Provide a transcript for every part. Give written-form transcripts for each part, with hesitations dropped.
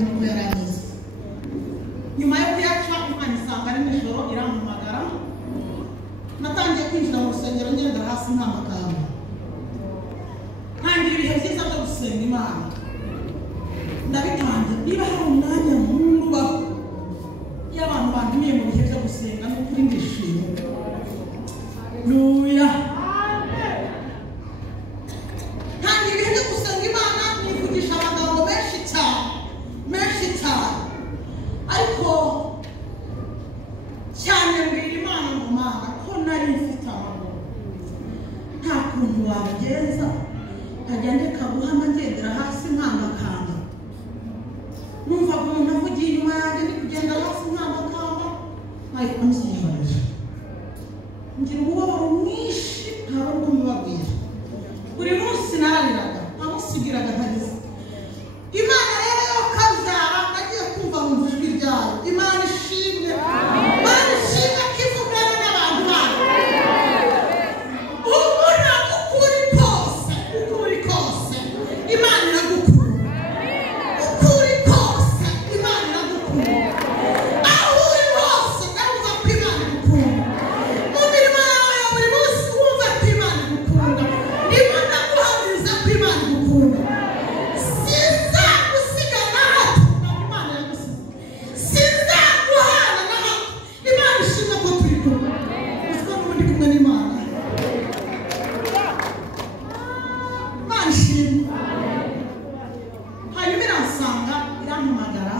niko yarangiza nyuma yo kuyaca Imana isanga ari nijoro irampamagara natangiye kwinjira mu rusengero ngenda hasi nta magambo ntangira ibihe byiza byo gusenga Imana ndabitangira niba hari umwanya muruba y'abantu bantumiye mu bihe byo gusenga no kuri ndishimye Haleluya ntangira ibihe byo gusenga Imana nivugisha amagambo menshi cyane ariko cyane mbwira Imana ngo Mana ko nari mfite amaguru nta kuntu wabigenza nkajya ndeka guhama ngendera hasi nkambakamba numva ko umuntu avugiye inyuma yanjye ndi kugenda hasi nkambakamba ariko nziyobeje ngira umubabaro mwinshi ntabwo ndi kumubabwira buri munsi narariraga amusigiraga ntagize Imana rero yo kabyara nagiye kumva mu ijwi ryayo Imana ishimwe Imana ishimwe ko ivugana n'abantu bayo ubona ukuri kose Imana iragukunda ukuri kose Imana iragukunda aho uri hose ndavuga ko Imana igukunda mu mirimo yawe ya buri munsi wumva ko Imana igukunda niba ndaguhamiriza ko Imana igukunda sinzagusiga na hato Imana yagusize sinzaguhana na hato Imana ishimwe ko turi kumwe uziko n'ubundi kumwe n'Imana Imana ishimwe hanyuma iransanga irampamagara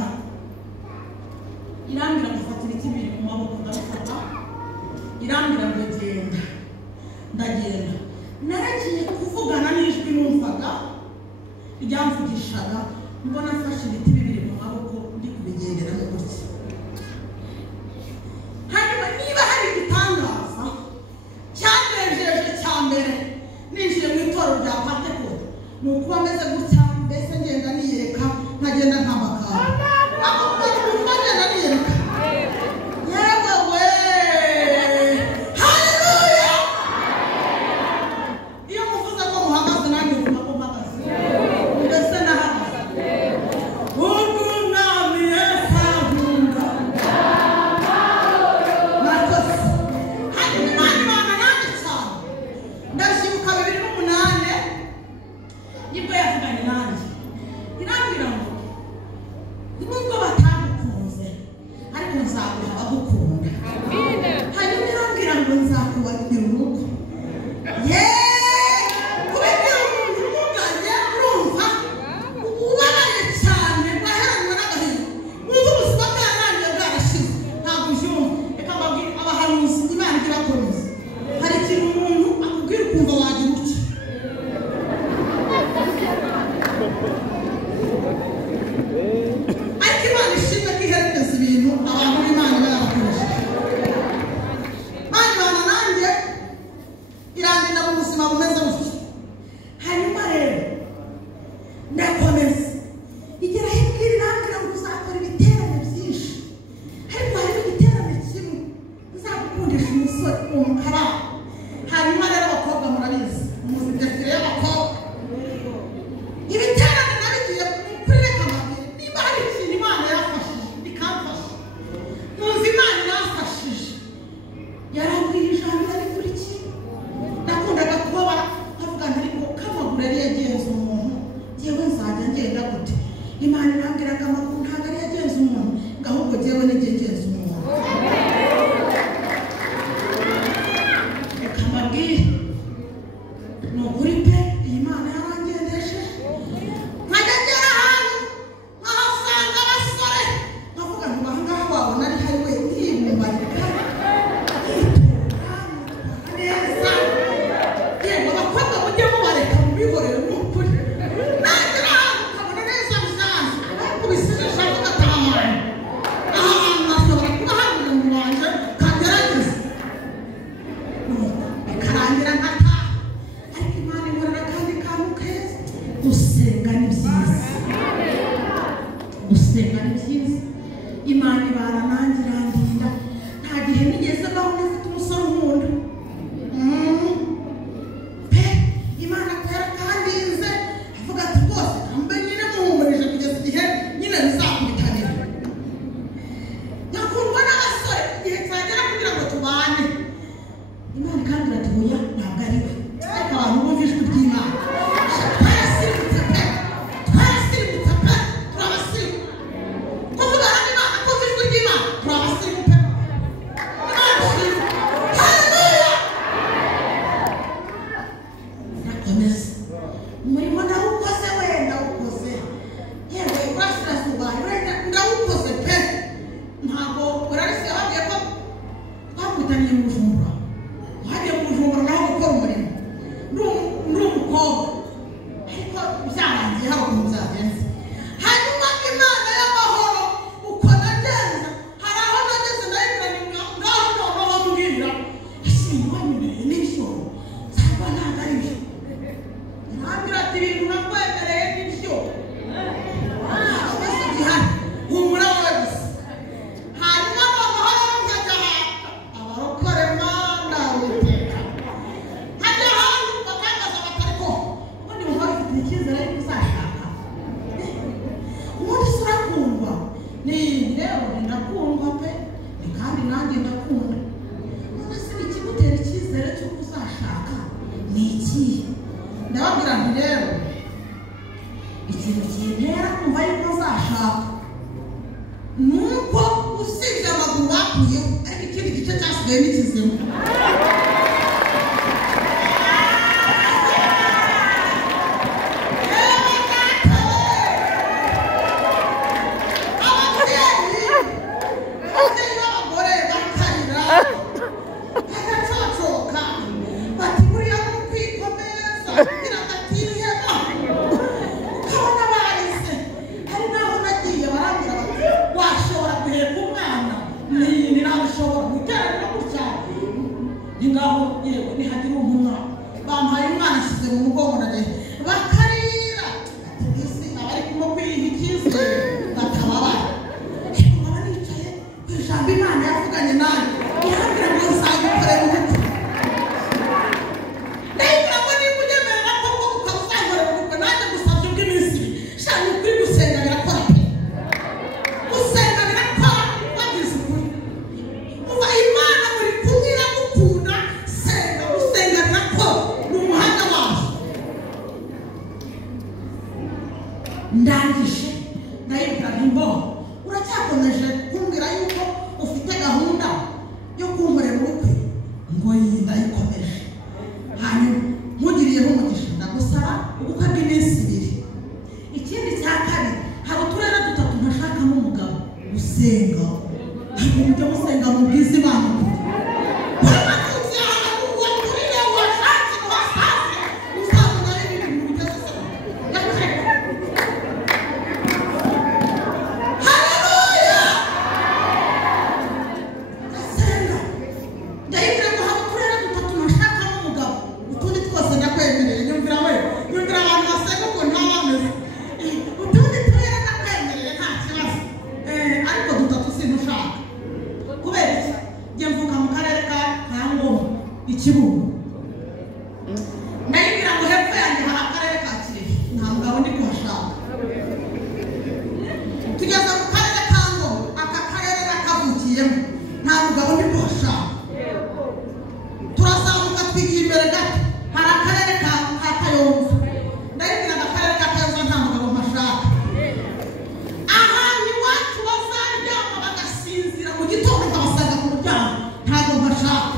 irambwira gufata ibiti biri mu maboko ndabifata irambwira ngo genda ndagenda naragiye kuvugana n'ijwi numvaga ryamvugishaga mbona mfashe ibiti bibiri mu maboko ndi kubigenderamo gutya hanyuma niba hari igitangaza cyanejeje cya mbere ninjiye mu itorero rya Pentekote ni ukuba ameze gutya mbese ngenda niyereka nkagenda nkamakamba ako kumva ngenda niyereka yewe we haleluya iyo muvuze ko muhagaze nanjye mvuga ko mpagaze mbese nahagaze ubwo umwami Yesu ankunda nakoze hanyuma Imana nanjye cyane ndashibuka 2008 nibwo yavuganye nanjye irambwira ngo nubwo batagukunze ariko nzaguha abagukunda hanyuma irambwira ngo nzakubakira urugo kubera umuntu umuganye urumva ubabaye cyane bwaheranwa n'agahinda wumva ubuzima bwarangiye bwarashize ntabwo ubyumva reka mbabwire abahanuzi Imana irakomeza hari ikintu umuntu akubwira ukumva wagira utya ariko Imana ishimwe ko iherekeza ibintu abantu b'Imana barakoresheje Imana nanjye irandinda mu buzima bumeze butyo hanyuma rero ndakomeza igera hibwira irambwira ngo uzakora ibiterane byinshi ariko harimo igiterane kimwe uzagukundisha umusore umukara hanyuma rero abakobwa murabizi umuzikatire y'abakobwa ibiterane nabigiye kuri reka mbabwire niba hari ikintu Imana yafashije ikamfasha numva Imana yafashije yarambwiye ijambo arikurikiye nakundaga kubabara nkavuga nti ariko kamaguru yari yagenze umuntu yewe nzajya ngenda gute Imana irambwiraga amaguru ntabwo ari yagenze umuntu ngo ahubwo jyewe nijye ngenze umuntu reka mbabwire ni ukuri pe iyi Mana yarangendesheje nkajya ngera ahantu nkahasanga abasore nkavuga ngo aha ngaha wabona ari hari we nkiyumvarika neza yego abakobwa mujye mubareka mubihorere ni ukuri nagera ahantu ukabona neza bisanzwe bakubisijisha bagataha ahantu hashobora kuba hari umuntu wanje kagerageza bikarangira nkataha ariko Imana inkorera kandi kantu keza gusenga ni byiza Imana ibana nanjye irandinda nta gihe nigeze mbaho ntafite umusore unkunda pe Imana kandi inze avuga ati rwose mbe nyine muhumurije kugeza igihe nyine bizaba bashaka nuko usibye amaguru bakuyeho ariko ikindi gice cyasigaye n'ikizima. ndangije ndayibwira ntimbo uracyakomeje kumbwira yuko ufite gahunda yo kunkorera ubukwe ngo ndayikomeje hanyuma nkugiriyeho umugisha ndagusaba ubukwe bw'iminsi 2. ikindi cya kabiri hari uturere 3 ntashakamo umugabo gusenga ujya gusenga mu bwiza Imana Ikibuga ndayibwira ngo hepfo yanjye hari akarere ka Kirehe nta mugabo ndi kuhashaka. Tugeze mu karere ka Ngoma aka karere nakavukiyemo nta mugabo ndi kuhashaka. Turazamuka twigiye imbere gato hari akarere ka Kayonza ndayibwira ngo akarere ka Kayonza nta mugabo mpashaka. Ahantu iwacu bazaryama bagasinzira mu gitondo nkabasanga ku muryango ntabwo mpashaka.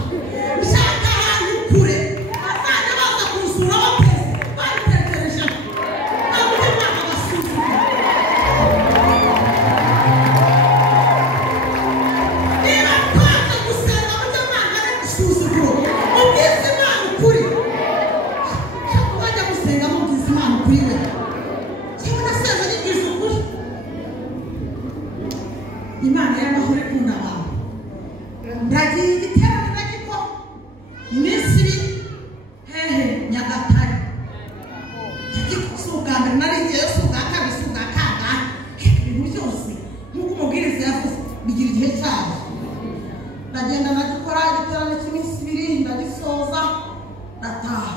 Imana y'amahoro ikunda abantu ndagiye igiterane nagiko iminsi 2 hehe Nyagatare igikusuka mbere nari ngiye suka kabisa suka kanga ibintu byose nk'uko umubwiriza yavuze bigira igihe cyabo. Ndagenda nagikora igiterane cy'iminsi 2 ndagisoza ndataha.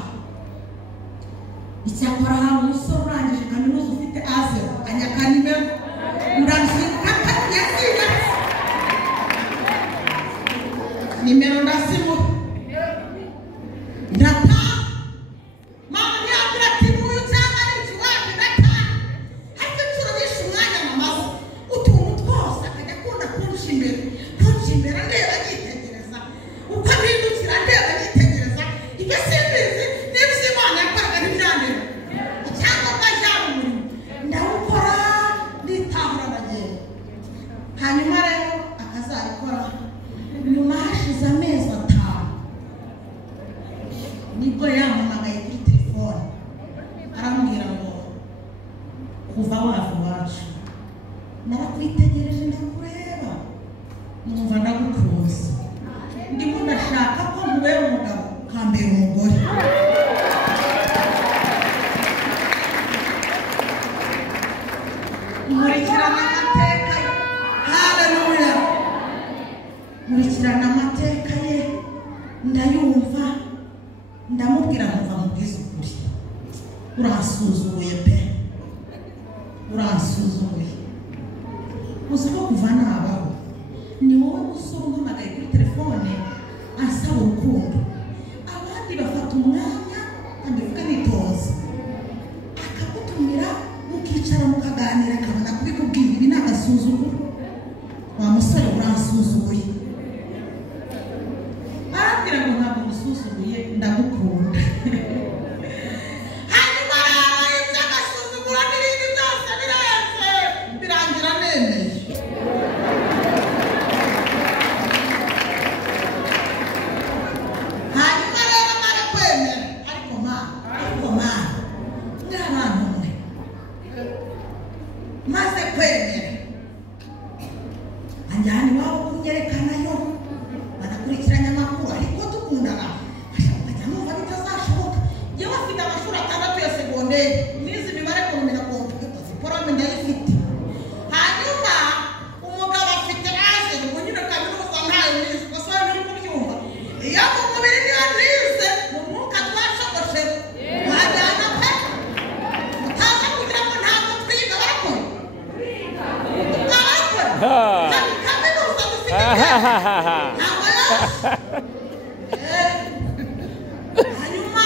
Icyakora hari umusore urangije kaminuza ufite azero anyakanimero ndangije nimero ndasimu ndata mama yabira tibuyu cyangwa n'ikiwaje ndata ariko cyurisha umwanya mamaze utuntu twose akajya kunda kunshimira ndeba yitegereza uko bindukira ndeba yitegereza ibyo simbizi n'ibyo Imana yakoraga n'ibyandera cyangwa bajyana umurimo ndawukora nditahura bagenda. Hanyuma rero akazabikora nyuma hashize amezi 5 nibwo yampamagaye kuri telefone arambwira ngo kuva wava iwacu narakwitegereje ndakureba numva ndagukunze ndimo ndashaka ko mubera umugabo ukambera umugore. Nkurikirana amateka haleluya nkurikirana amateka ye ndayumva ndamubwira nkumva mubwiza ukuri urasuzuye pe urasuzuye uzi ko kuva nabaho ni wowe musore umpamagaye kuri telefone asaba urukundo abandi bafata umwanya ndavuga nitonze akagutumira mukicara mukaganira akabona kubikubwira maze kwemera anjyana iwabo kunyerekanayo banakurikiranya amakuru ariko dukundana nkajya numva bitazashoboka yewe afite amashuri 6 ya segonderi nizi imibare kumenya kompiyuta ziporome ndayifite hanyuma umugabo afite aje ngo nyine kaminuza ntayo nizi basore muri kubyumva iyo mu mubiri niyo nize mu mwuka twashogoshe wajyana pe utaza kugira ngo ntabwo twiga barakora kaminuza dufite ntabwo hanyuma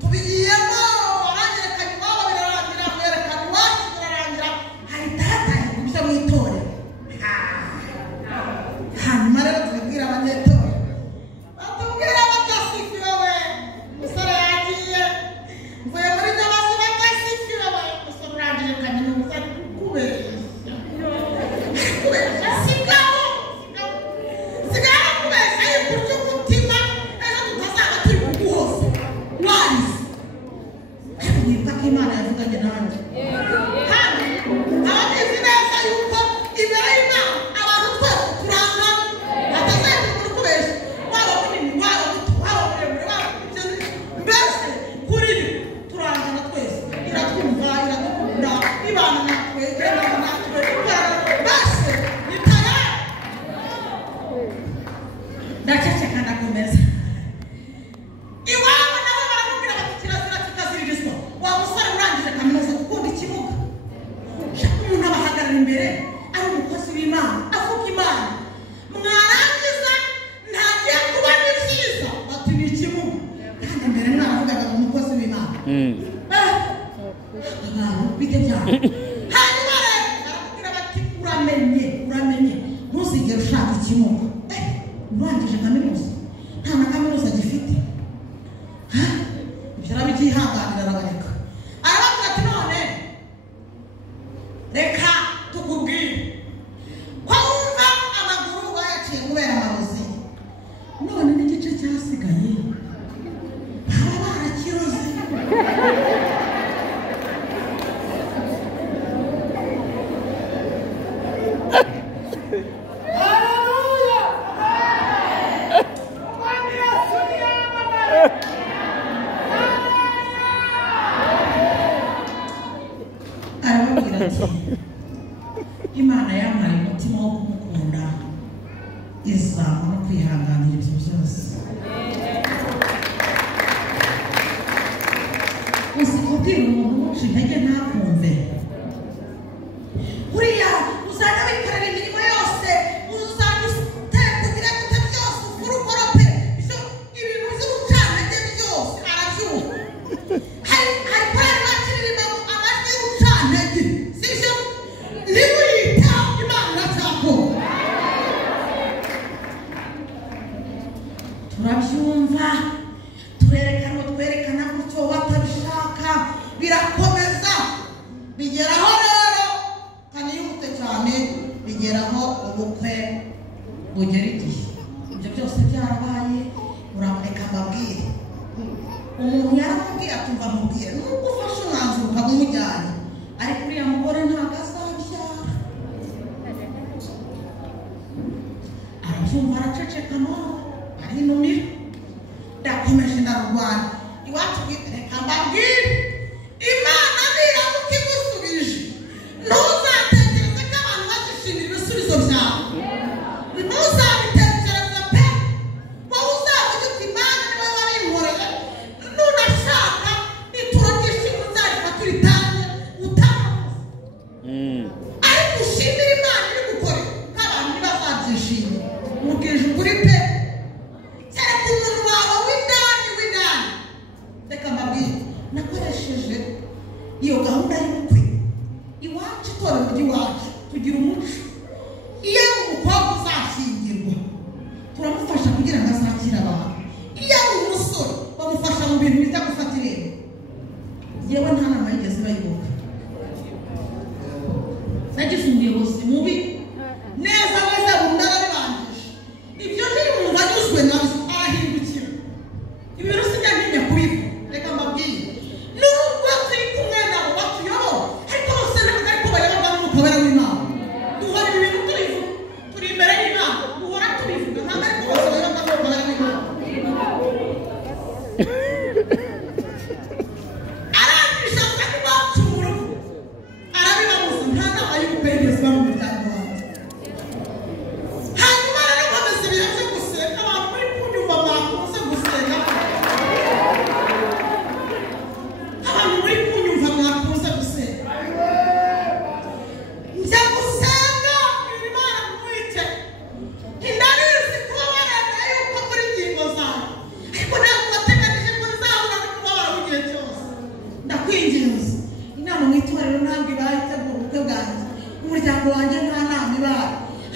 tubigiyemo aranyerekanye iwabo birarangira mwerekana iwacu birarangira hahita hataye kubyo mu itorero hanyuma rero tubibwira abanyetorero batubwira batasifi wowe umusore yagiye mvuye muri nyabazi batasifi wowe umusore urangije kaminuza kubeshya sigabo kubeshya yikurya umutima ejo tutazaba turi kuguhoza warize niba ko Imana yavuganye nanjye kandi ababizi neza yuko imbere y'Imana abantu twese turangana batazajya muri kubeshya waba munini waba muto waba muremure waba mbese kuri yo turangana twese iratwumva iradukunda ibana natwe igendana natwe mbese nitaya ndaceceka ndakomeza iwabo nabo baramubwira bati kirazira kikaziririzwa wa musore urangije kaminuza gukunda ikibuga shaka umuntu abahagarara imbere ari umukozi w'Imana avuga Imana mwarangiza ntagiye kuba ni byiza bati ni ikibuga kandi mbere mwaravugaga ngo umukozi w'Imana abantu bite cyane hanyuma rero baramubwira bati uramenye ntuzigere ushaka ikibuga urangije kaminuza nta na kaminuza gifite ibyo arabikihanganira araboneka arababwira ati none reka tukubwire ko wumva amaguru bayaciye kubera amarozi none n'igice cyasigaye baba barakiroze arababwira ati Imana yampaye umutima wo kumukunda izama no kwihanganira ibyo byose uzi kubwira umuntu umuca intege ntakumve uriya uzajya wikorera imirimo yose uzajya kugira gute byose uvura ukorope ibintu by'ubucantege byose arabyumva hari korari bakiririmba amajwi y'ubucantege sibyo nimuyita Imana iracyakora turabyumva twerekana gutyo batabishaka birakomeza bigeraho rero kaniyihute cyane bigeraho ubukwe bugera igihe ibyo byose byarabaye uramureka mbabwire umuntu yaramubwiye atumva amubwire nubwo ufashe umwanzuro ukaba umujyanye ariko uriya mugore ntabwo azabyara arabyumva araceceka arinumira ndakomeje ndarwana iwacu reka mbabwire Imana niramuka igusubije ntuzatekereze ko abantu bazishimira ibisubizo byawe ntuzabitekereze pe wowe uzavuga uti Imana niwe wabinkoreye nunashaka ituro ry'ishimwe uzarifata uritange utanavuze ariko ushimira Imana iri gukora nk'abantu ntibazabyishimira mubwije ukuri pe kereka umuntu wawe w'indani reka mbabwire nakoresheje iyo gahunda y'ubukwe iwacu itorero ry'iwacu tugira umuco iyo ari umukobwa uzashyingirwa turamufasha kugira ngo azakire abantu iyo ari umusore bamufasha mu bintu bita gufata irembo yewe nta nama yigeze bayibuka nagize umuyobozi mubi neza bundi arabibangije ibyo ntibumva anyuzwe nabyo arahindukira ibintu sijya ntinya kubivuga reka mbabwire nubwo turi kumwe nabo batuyobora ariko bose ntabwo ariko bayoborwa umwuka wera w'Imana duhora ibintu tubivuga turi imbere y'Imana duhora tubivuga ntabwo ari kubasa rero umwuka wera w'Imana arabisha kandi bacumura arabibabuza nta nama y'ubuperezida mu muryango wawe hanyuma rero bameze biraze gusenga abantu muri kunyumva bakunze gusenga abantu muri kunyumva mwakunze gusenga njya gusenga Imana mwite indabizi kuba baremeye yuko muri ingingo zawe ariko ntabwo wateganije ko nzahura no kubabara mu gihe cyose ndakwinginze inama mu itorero ntabwo ibaye itegura ubukwe bwanjye umuryango wanjye nta nama ibaye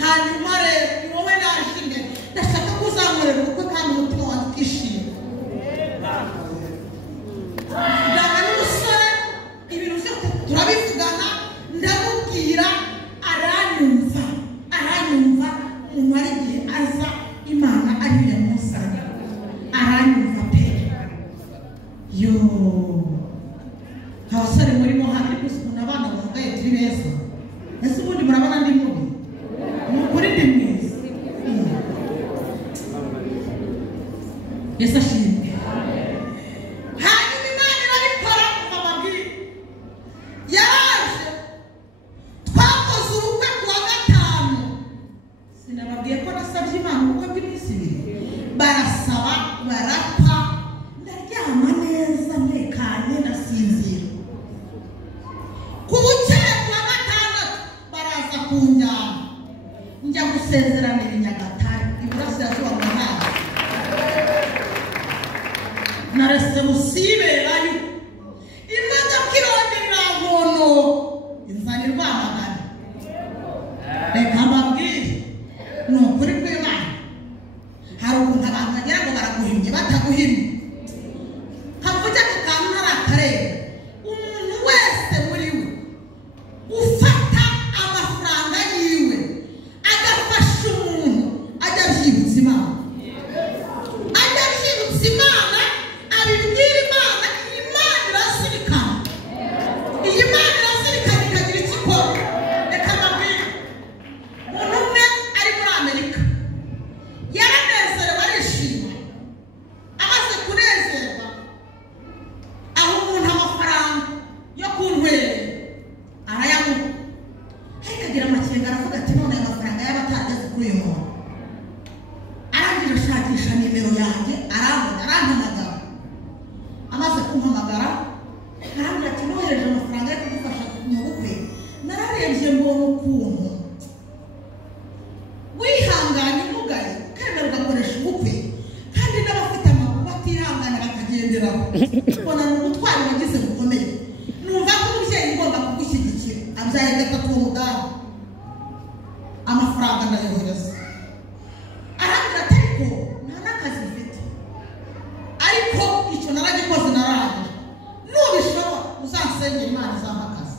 hanyuma rero ni wowe naje imbere ndashaka ko uzankorera ubukwe kandi umutima wanjye ukishima ndana n'umusore ibintu byose turabivugana ndamubwira aranyumva umuntu ari igihe aza Imana ariyo yamusanye aranyumva pe yo abasore murimo hano ariko ukuntu abana bavugaye turi beza ese ubundi murabona ndi mubi ni ukuri ndi mwiza Yesu ashimwe hanyuma Imana irabikora kuva amabwiriza yaraje twakoze ubukwe ku wa gatanu sinababwiye ko nasabye Imana ubukwe bw'iminsi ibiri barasaba barapfa ndaryama neza ntekanye ndasinzira ku bukeye ku wa gatandatu baraza kunjyana njya gusezeranira i Nyagatare iburasirazuba mu ntara narese musiberayo imodoka irongera irankono inzana Rwamagana reka mbabwire ni ukuri kw'Imana hari ukuntu abantu bagira ngo baraguhimye bataguhimye havuga aka kantu ntari akarere umuntu wese muri we ufata amafaranga yiwe agafasha umuntu ajya abyibutsa Imana abibwira Imana Imana irasirikana iyi Imana irasirikana ikagira icyo ikora reka mbabwire umuntu umwe ari muri Amerika yaranezerewe arishima amaze kunezerwa aho umuntu amafaranga yo kuntwerera arayamuha ariko agira amakenga aravuga ati none aya mafaranga yaba atageze kuri uyu muntu arangira ashakisha nimero yanjye arampamagara amaze kumpamagara arambwira ati nohereje amafaranga yo kugufasha mu bukwe nararebye mbona ukuntu wihanganye umugaye ukemera ugakoresha ubukwe kandi n'abafite amakuru batihangana bakagenderaho mbona ni ubutwari wagize bukomeye numva ko umubyeyi ngomba kugushyigikira abyaye gatatu uwo mudamu amafaranga ndayohereza arambwira ati ariko nta n'akazi mfite ariko icyo naragikoze narangije nubishobora uzansengera Imana izampa akazi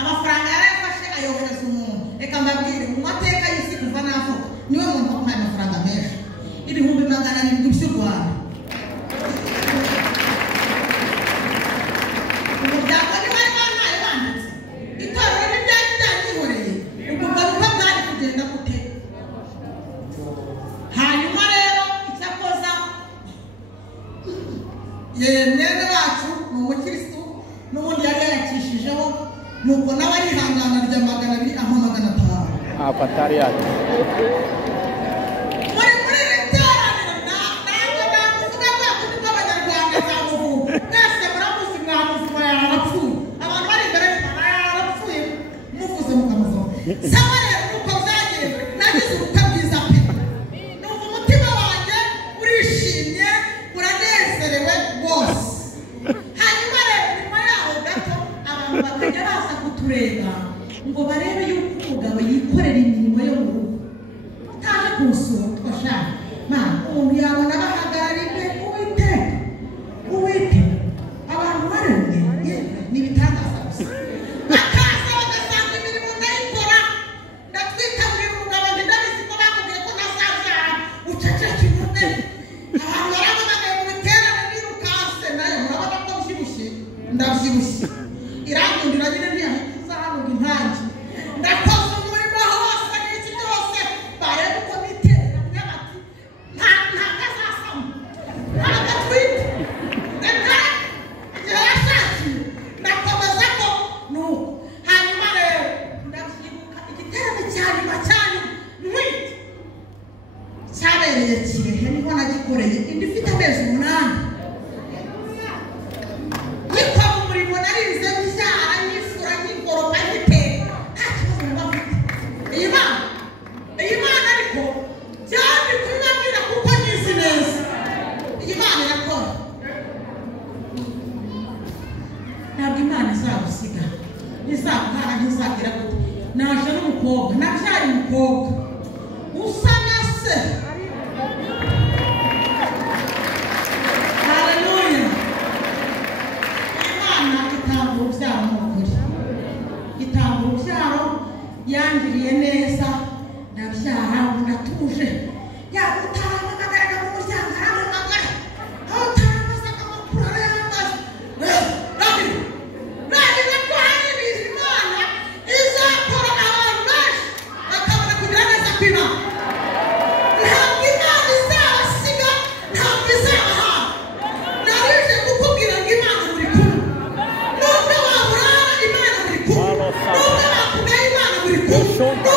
amafaranga yarayafashe ayohereza umuntu reka mbabwire mu mateka y'isi kuva navuga niwe muntu wamuhaye amafaranga menshi 700 by'u Rwanda umuryango ni wari wanaye banditse itorero n'ibyari byanyihoreye ubwo bukwe bwari kugenda gute hanyuma rero icyakoza mwene wacu ni umukirisitu n'ubundi yari yayakishijeho nuko nawe arihangana rya 200 aho 500 patari yacu muri riteraniro ntabwo namuvuga ko kuko abanyarwanda zamuvuga mwese muramuzi mwamuvuga yarapfuye abantu bari imbere y'Imana yarapfuye muvuze mukamuvuga sawa rero nuko byagenze nagize ubukwe bwiza pe numva umutima wanjye urishimye uranezerewe rwose hanyuma rero nyuma yaho gato abantu bakajya baza kutureba ngo barebe yuko umugabo yikorera imirimo yo mu rugo utaje kumusura twashaka umuntu yabona bahagarara imbere uwite abantu baremye ni ibitangaza gusa bakaza bagasanga imirimo ndayikora ndatwitabira umugabo ndabizi ko bakubwiye ko nazabyara uceceka imvuge abantu barabagaye mu biterane birukanse nayo murabona ko mbyibushye ndabyibushye irangundira nyine ntiyahita nayikoreye indi ifite amezi 8 yitwa mu murimo narinze byara nyifura nyigoroka giteye nta kibazo bafite iyi mana ariko cyane kumabwira kuko nyizi neza iyi mana irakora ntabwo imana izagusiga izaguhana ntizagira gute naje n'umukobwa nabyaye umukobwa usa na se haleluya imana itanga urubyaro n'ukuri itanga urubyaro yangiriye neza nabyara unatuje yaba utaramagara mu muryango aramagara aho utaramaze amakuru arayambaza nabira ko hari ibintu imana izakora abantu benshi bakabona kugira neza kw'Imana ntabwo imana izabasiga ntabwo izabahana narije kukubwira ngo imana muri kumwe nubwo waburara imana muri kumwe nubwo wakugaye imana muri kumwe nubwo